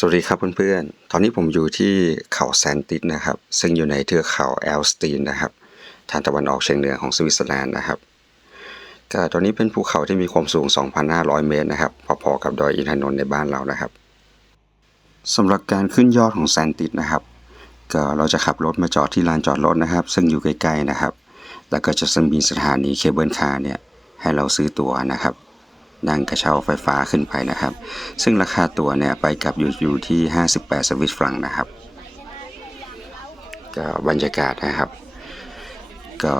สวัสดีครับเพื่อนๆ ตอนนี้ผมอยู่ที่เขาแซนติสนะครับ ซึ่งอยู่ในเทือกเขาแอลสตีนนะครับ ทางตะวันออกเฉียงเหนือของสวิตเซอร์แลนด์นะครับก็ตอนนี้เป็นภูเขาที่มีความสูง 2,500 เมตรนะครับ พอๆกับดอยอินทนนท์ในบ้านเรานะครับสำหรับการขึ้นยอดของแซนติสนะครับ ก็เราจะขับรถมาจอดที่ลานจอดรถนะครับ ซึ่งอยู่ใกล้ๆนะครับ แล้วก็จะมีสถานีเคเบิลคาร์เนี่ยให้เราซื้อตั๋วนะครับ นั่งกระเช้าไฟฟ้าขึ้นไปนะครับ ซึ่งราคาตั๋วเนี่ยไปกลับอยู่อยู่ที่ 58 สวิสฟรังนะครับ ก็บรรยากาศนะครับ ก็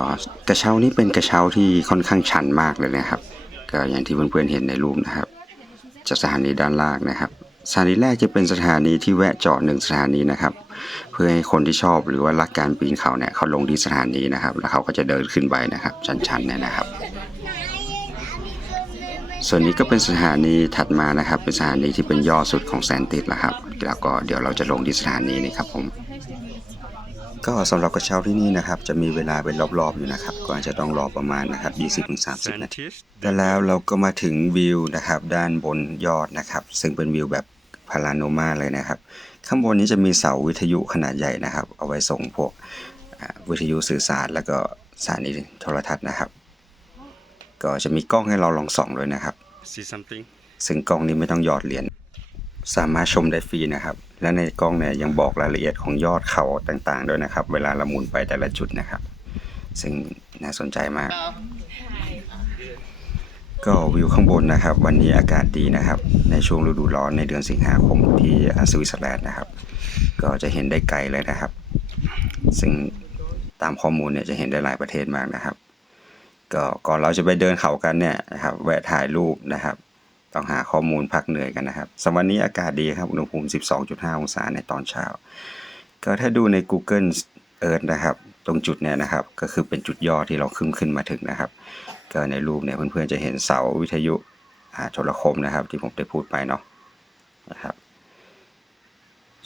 กระเช้านี้เป็นกระเช้าที่ค่อนข้างชันมากเลยนะครับ ก็อย่างที่เพื่อนๆเห็นในรูปนะครับจากสถานีด้านล่างนะครับสถานีแรกจะเป็นสถานีที่แวะจอดหนึ่งสถานีนะครับ เพื่อให้คนที่ชอบหรือว่ารักการปีนเขาเนี่ยเขาลงที่สถานีนะครับ แล้วเขาก็จะเดินขึ้นไปนะครับ ชันๆเนี่ยนะครับ ส่วนนี้ก็เป็นสถานีถัดมานะครับ เป็นสถานีที่เป็นยอดสุดของแซนติสแล้วครับ แล้วก็เดี๋ยวเราจะลงที่สถานีนี้ครับผม ก็สำหรับกระเช้าที่นี่นะครับ จะมีเวลาเป็นรอบๆอยู่นะครับ ก็อาจจะต้องรอประมาณนะครับ20-30 นาทีและแล้วเราก็มาถึงวิวนะครับ ด้านบนยอดนะครับ ซึ่งเป็นวิวแบบพาราโนมาเลยนะครับ ข้างบนนี้จะมีเสาวิทยุขนาดใหญ่นะครับ เอาไว้ส่งพวกอ่าวิทยุสื่อสารแล้วก็สถานีโทรทัศน์นะครับ ก็จะมีกล้องให้เราลองส่องด้วยนะครับ see something ซึ่งกล้องนี้ไม่ต้องหยอดเหรียญสามารถชมได้ฟรีนะครับ และในกล้องเนี่ยยังบอกรายละเอียดของยอดเขาต่างๆ ด้วยนะครับ เวลาเราหมุนไปแต่ละจุดนะครับ ซึ่งน่าสนใจมาก ก็วิวข้างบนนะครับ วันนี้อากาศดีนะครับ ในช่วงฤดูร้อนในเดือนสิงหาคมที่สวิตเซอร์แลนด์นะครับ ก็จะเห็นได้ไกลเลยนะครับ ซึ่งตามข้อมูลเนี่ยจะเห็นได้หลายประเทศมากนะครับ ก็ก่อนเราจะไปเดินเขากันเนี่ยนะครับแวะถ่ายรูปนะครับ ต้องหาข้อมูลพักเหนื่อยกันนะครับสำหรับวันนี้อากาศดีครับอุณหภูมิ 12.5 องศาในตอนเช้า ก็ถ้าดูใน Google Earth นะครับ ตรงจุดเนี่ยนะครับ ก็คือเป็นจุดยอดที่เราขึ้นขึ้นมาถึงนะครับ ก็ในรูปเนี่ยเพื่อนๆจะเห็นเสาวิทยุอ่าโทรคมนะครับ ที่ผมได้พูดไปเนาะนะครับ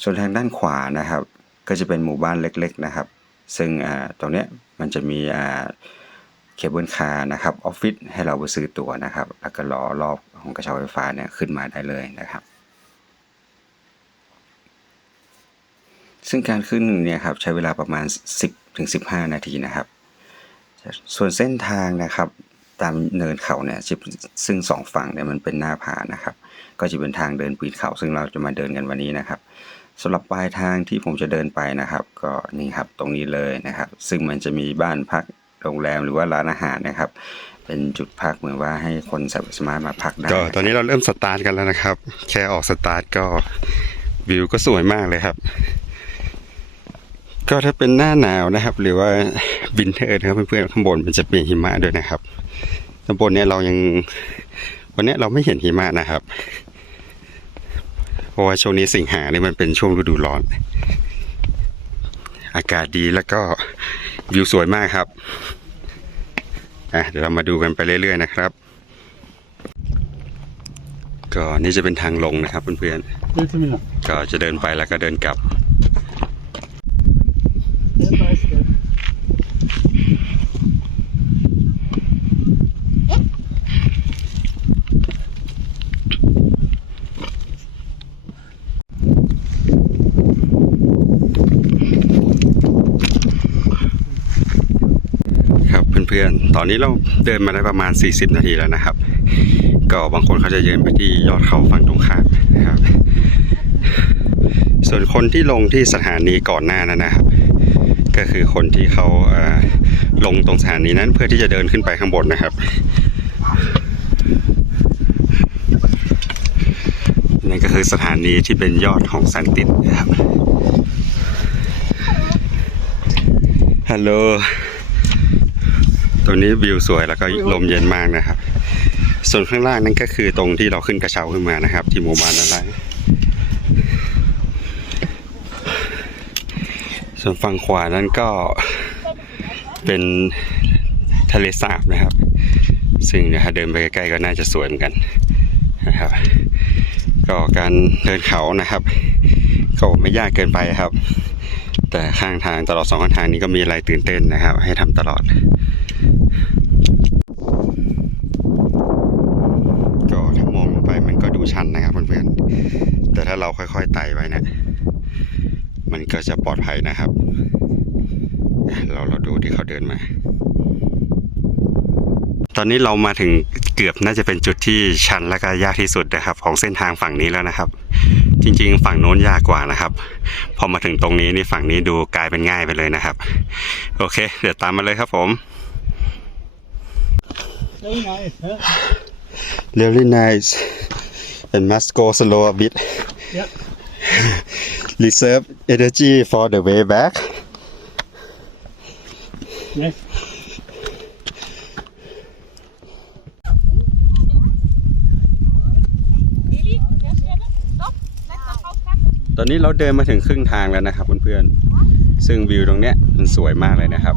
ส่วนทางด้านขวานะครับ ก็จะเป็นหมู่บ้านเล็ก ๆนะครับ ซึ่งอ่าตรงเนี้ยมันจะมีอ่า เคเบิลคาร์นะครับออฟฟิศให้เราไปซื้อตั๋วนะครับ แล้วก็รอรอบของกระเช้าไฟฟ้าเนี่ยขึ้นมาได้เลยนะครับ ซึ่งการขึ้นเนี่ยครับใช้เวลาประมาณ 10ถึง15 นาทีนะครับ ส่วนเส้นทางนะครับตามเนินเขาเนี่ยซึ่งซึ่งสองฝั่งเนี่ยมันเป็นหน้าผานะครับ ก็จะเป็นทางเดินปีนเขา ซึ่งเราจะมาเดินกันวันนี้นะครับสำหรับปลายทางที่ผมจะเดินไปนะครับ ก็นี่ครับตรงนี้เลยนะครับ ซึ่งมันจะมีบ้านพัก โรงแรมหรือว่าร้านอาหารนะครับ เป็นจุดพักเหมือนว่าให้คนสามารถมาพักได้ก็ตอนนี้เราเริ่มสตาร์ทกันแล้วนะครับ แค่ออกสตาร์ทก็วิวก็สวยมากเลยครับ ก็ถ้าเป็นหน้าหนาวนะครับ หรือว่าวินเทอร์นะครับเพื่อนๆข้างบนมันจะมีหิมะด้วยนะครับข้างบนเนี่ยเรายังวันนี้เราไม่เห็นหิมะนะครับเพราะว่าช่วงนี้สิงหาเนี่ยมันเป็นช่วงฤดูร้อน อากาศดีแล้วก็วิวสวยมากครับ อะเดี๋ยวเรามาดูกันไปเรื่อยๆนะครับ ก็นี่จะเป็นทางลงนะครับเพื่อนๆก็จะเดินไปแล้วก็เดินกลับ Step by step. ครับเพื่อนๆ ตอนนี้เราเดินมาได้ประมาณ 40 นาทีแล้วนะครับ ก็บางคนเขาจะเดินไปที่ยอดเขาฝั่งตรงข้ามนะครับ ส่วนคนที่ลงที่สถานีก่อนหน้านั้นนะครับ ก็คือคนที่เขาลงตรงสถานีนั้นเพื่อที่จะเดินขึ้นไปข้างบนนะครับนี่ก็คือสถานีที่เป็นยอดของสันติดนะครับฮัลโหล ตรงนี้วิวสวยแล้วก็ลมเย็นมากนะครับ ส่วนข้างล่างนั่นก็คือตรงที่เราขึ้นกระเช้าขึ้นมานะครับ ที่หมู่บ้านอะไรส่วนฝั่งขวานั้นก็เป็นทะเลสาบนะครับ ซึ่งเดี๋ยวถ้าเดินไปใกล้ๆก็น่าจะสวยเหมือนกันนะครับ ก็การเดินเขานะครับก็ไม่ยากเกินไปครับ แต่ข้างทางตลอดสองข้างทางนี้ก็มีอะไรตื่นเต้นนะครับ ให้ทำตลอด ก็ถ้ามองลงไปมันก็ดูชันนะครับเพื่อนๆแต่ถ้าเราค่อยๆไต่ไปเนะมันก็จะปลอดภัยนะครับ เราเราดูที่เขาเดินมา ตอนนี้เรามาถึงเกือบน่าจะเป็นจุดที่ชันและก็ยากที่สุดนะครับ ของเส้นทางฝั่งนี้แล้วนะครับ จริง ๆ ฝั่งโน้นยากกว่านะครับ พอมาถึงตรงนี้นี่ฝั่งนี้ดูกลายเป็นง่ายไปเลยนะครับ โอเค เดี๋ยวตามมาเลยครับผม Very nice, huh? really nice and must go slow a bit Yep. reserve energy for the way back Yes. Lili, her stemme. Stop. Lad mig få frem. ตอนนี้เราเดินมาถึงครึ่งทางแล้วนะครับเพื่อนๆ ซึ่งวิวตรงเนี้ยมันสวยมากเลยนะครับ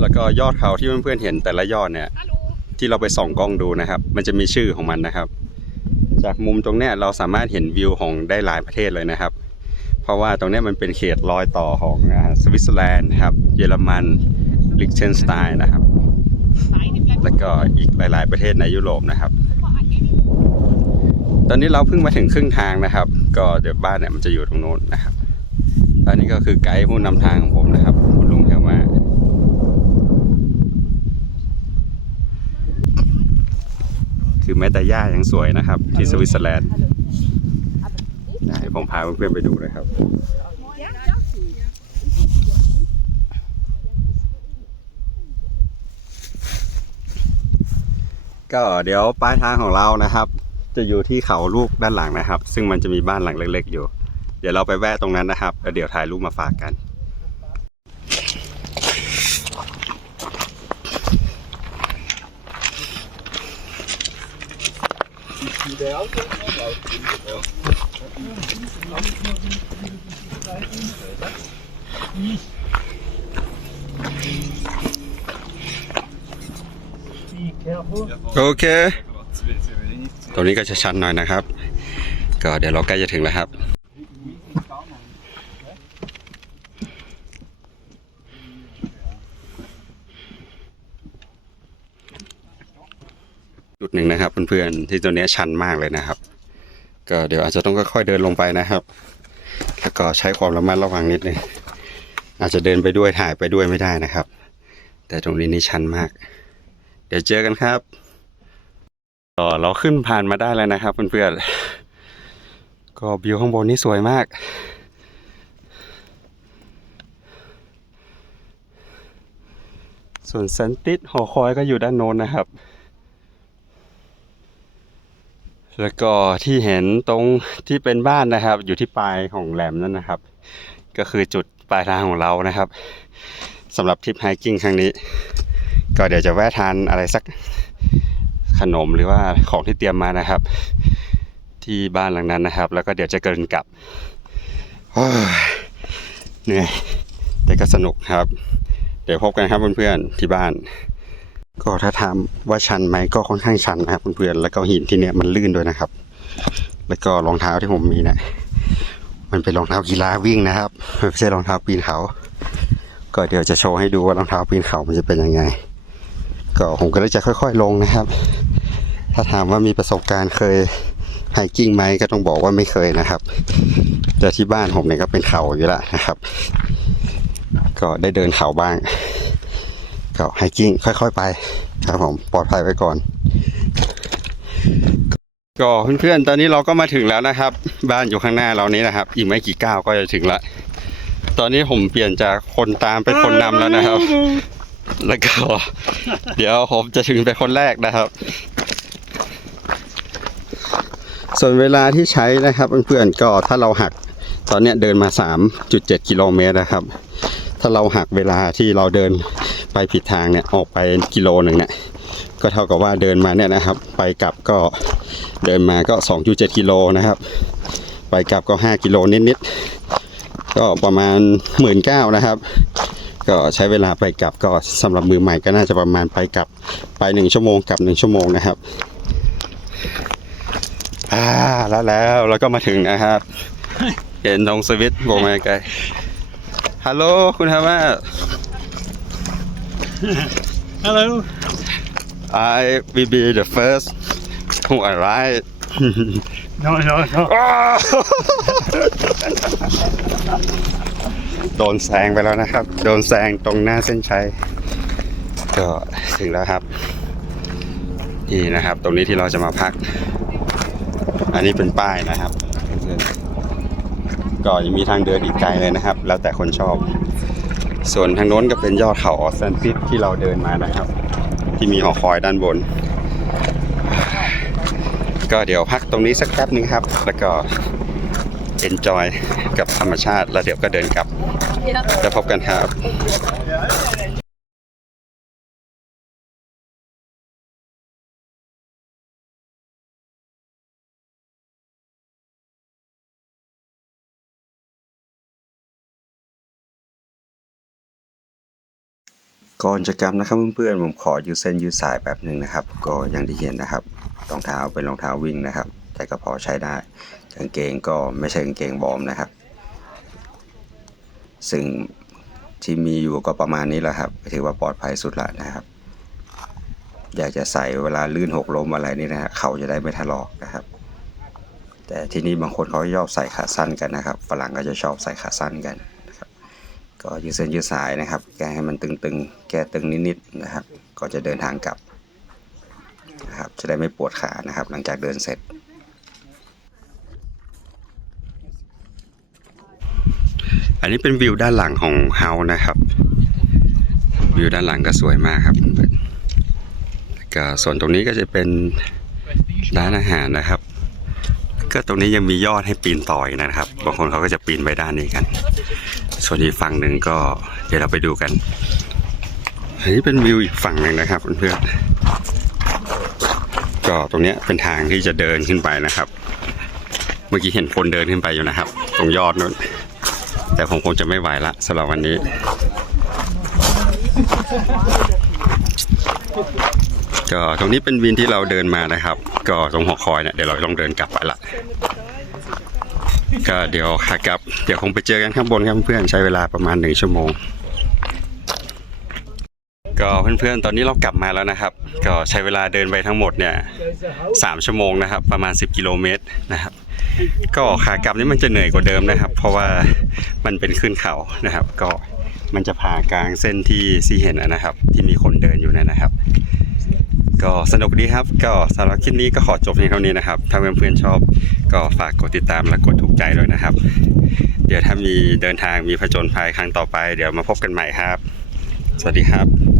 แล้วก็ยอดเขาที่เพื่อนๆเห็นแต่ละยอดเนี่ย Hallo. ที่เราไปส่องกล้องดูนะครับ มันจะมีชื่อของมันนะครับ จากมุมตรงเนี้ยเราสามารถเห็นวิวของได้หลายประเทศเลยนะครับ เพราะว่าตรงนี้มันเป็นเขตรอยต่อของสวิตเซอร์แลนด์นะครับเยอรมันลิกเชนสไตน์นะครับ แล้วก็อีกหลาย ๆ ประเทศในยุโรปนะครับ ตอนนี้เราเพิ่งมาถึงครึ่งทางนะครับ ก็เดี๋ยวบ้านเนี่ยมันจะอยู่ตรงโน้นนะครับ ตอนนี้ก็คือไกด์ผู้นำทางของผมนะครับ คุณลุงเทลมา คือแม้แต่หญ้ายังสวยนะครับ ที่สวิตเซอร์แลนด์ได้ผมพาเพื่อนๆไปดูนะครับก็เดี๋ยวปลายทางของเรานะครับ จะอยู่ที่เขาลูกด้านหลังนะครับ ซึ่งมันจะมีบ้านหลังเล็ก ๆ อยู่ เดี๋ยวเราไปแวะตรงนั้นนะครับแล้วเดี๋ยวถ่ายรูปมาฝากกัน โอเค ตรงนี้ก็จะชันหน่อยนะครับ ก็เดี๋ยวเราใกล้จะถึงแล้วครับ จุดหนึ่งนะครับเพื่อนๆที่ตัวนี้ชันมากเลยนะครับ ก็เดี๋ยวอาจจะต้องค่อยๆเดินลงไปนะครับ แล้วก็ใช้ความระมัดระวังนิดนึงอาจจะเดินไปด้วยถ่ายไปด้วยไม่ได้นะครับ แต่ตรงนี้นี่ชันมาก เดี๋ยวเจอกันครับก็เราขึ้นผ่านมาได้แล้วนะครับเพื่อนๆก็วิวข้างบนนี่สวยมากส่วนเซนติสหอคอยก็อยู่ด้านโน้นนะครับ แล้วก็ที่เห็นตรงที่เป็นบ้านนะครับ อยู่ที่ปลายของแหลมนั่นนะครับ ก็คือจุดปลายทางของเรานะครับสำหรับทริปไฮกิ้งครั้งนี้ ก็เดี๋ยวจะแวะทานอะไรสักขนมหรือว่าของที่เตรียมมานะครับ ที่บ้านหลังนั้นนะครับ แล้วก็เดี๋ยวจะเกินกลับเหนื่อยแต่ก็สนุกครับ เดี๋ยวพบกันครับเพื่อนๆที่บ้าน ก็ถ้าถามว่าชันไหมก็ค่อนข้างชันนะครับเพื่อนๆแล้วก็หินที่เนี่ยมันลื่นด้วยนะครับ แล้วก็รองเท้าที่ผมมีเนี่ยมันเป็นรองเท้ากีฬาวิ่งนะครับไม่ใช่รองเท้าปีนเขา ก็เดี๋ยวจะโชว์ให้ดูว่ารองเท้าปีนเขามันจะเป็นยังไง ก็ผมก็เลยจะค่อย ๆ ลงนะครับ ถ้าถามว่ามีประสบการณ์เคยไฮกิ้งไหมก็ต้องบอกว่าไม่เคยนะครับ แต่ที่บ้านผมเนี่ยก็เป็นเขาอยู่แล้วนะครับ ก็ได้เดินเขาบ้าง ก็ไฮกิ้งค่อย ๆ ไปครับผมปลอดภัยไว้ก่อน ก็เพื่อนๆ ตอนนี้เราก็มาถึงแล้วนะครับ บ้านอยู่ข้างหน้าเรานี้นะครับ อีกไม่กี่ก้าวก็จะถึงละตอนนี้ผมเปลี่ยนจากคนตามเป็นคนนำแล้วนะครับ แล้วก็ เดี๋ยวผมจะถึงเป็นคนแรกนะครับ ส่วนเวลาที่ใช้นะครับเพื่อนๆก็ถ้าเราหักตอนนี้เดินมา 3.7 กิโลเมตรนะครับ ถ้าเราหักเวลาที่เราเดิน ไปผิดทางเนี่ยออกไปกิโลหนึ่งเนี่ยก็เท่ากับว่าเดินมาเนี่ยนะครับ ไปกลับก็เดินมาก็ 2.7 กิโลนะครับ ไปกลับก็ 5 กิโลนิดๆก็ประมาณ 1 9ื่นนะครับ ก็ใช้เวลาไปกลับก็สำหรับมือใหม่ก็น่าจะประมาณไปกลับไปหนึ่งชั่วโมงกลับหนึ่งชั่วโมงนะครับอ่าแล้วแล้วเราก็มาถึงนะครับ เห็นตรงสวิตโบกมาไกลฮัลโหลคุณฮามา Hello. I will be the first who arrive No, no, no. โดนแซงไปแล้วนะครับ โดนแซงตรงหน้าเส้นชัย ก็ถึงแล้วครับ นี่นะครับ ตรงนี้ที่เราจะมาพัก อันนี้เป็นป้ายนะครับ ก็ยังมีทางเดินอีกไกลเลยนะครับ แล้วแต่คนชอบ ส่วนทางโน้นก็เป็นยอดเขาออสแซนติสที่เราเดินมานะครับ ที่มีหอคอยด้านบน ก็เดี๋ยวพักตรงนี้สักแป๊บนึงครับ แล้วก็เอนจอยกับธรรมชาติ แล้วเดี๋ยวก็เดินกลับ แล้วพบกันครับ ก่อนจะกลับนะครับเพื่อนๆผมขอยืดเส้นยืดสายแบบหนึ่งนะครับ ก็อย่างที่เห็นนะครับรองเท้าเป็นรองเท้าวิ่งนะครับ แต่ก็พอใช้ได้กางเกงก็ไม่ใช่กางเกงบอมนะครับ ซึ่งที่มีอยู่ก็ประมาณนี้แหละครับถือว่าปลอดภัยสุดละนะครับ อยากจะใส่เวลาลื่นหกล้มอะไรนี่นะเขาจะได้ไม่ถลอกนะครับ แต่ที่นี่บางคนเขาชอบใส่ขาสั้นกันนะครับฝรั่งก็จะชอบใส่ขาสั้นกัน ก็ยืดเส้นยืดสายนะครับ แก้ให้มันตึงๆ แก้ตึงนิดๆนะครับ ก็จะเดินทางกลับนะครับ จะได้ไม่ปวดขานะครับ หลังจากเดินเสร็จ อันนี้เป็นวิวด้านหลังของเฮาส์นะครับ วิวด้านหลังก็สวยมากครับก็ส่วนตรงนี้ก็จะเป็นร้านอาหารนะครับ ก็ตรงนี้ยังมียอดให้ปีนต่อยนะครับ บางคนเขาก็จะปีนไปด้านนี้กัน ส่วนอีกฝั่งหนึ่งก็เดี๋ยวเราไปดูกัน อันนี้เป็นวิวอีกฝั่งหนึ่งนะครับเพื่อนๆก็ตรงเนี้ยเป็นทางที่จะเดินขึ้นไปนะครับ เมื่อกี้เห็นคนเดินขึ้นไปอยู่นะครับ ตรงยอดนู้นแต่ผมคงจะไม่ไหวละสำหรับวันนี้ ก็ตรงนี้เป็นวินที่เราเดินมานะครับ ก็ตรงหอคอยเนี่ยเดี๋ยวเราต้องเดินกลับไปละ ก็เดี๋ยวขากลับ เดี๋ยวคงไปเจอกันข้างบนครับเพื่อนใช้เวลาประมาณหนึ่งชั่วโมง ก็เพื่อนๆตอนนี้เรากลับมาแล้วนะครับ ก็ใช้เวลาเดินไปทั้งหมดเนี่ยสามชั่วโมงนะครับ ประมาณ 10 กิโลเมตรนะครับ ก็ขากลับนี่มันจะเหนื่อยกว่าเดิมนะครับ เพราะว่ามันเป็นขึ้นเขานะครับ ก็มันจะผ่ากลางเส้นที่ซีเห็นนะครับ ที่มีคนเดินอยู่เนนะครับ ก็สนุกดีครับ ก็สำหรับคลิปนี้ก็ขอจบเพียงเท่านี้นะครับ ถ้าเพื่อนๆชอบก็ฝากกดติดตามและกดถูกใจด้วยนะครับ เดี๋ยวถ้ามีเดินทางมีผจญภัยครั้งต่อไป เดี๋ยวมาพบกันใหม่ครับ สวัสดีครับ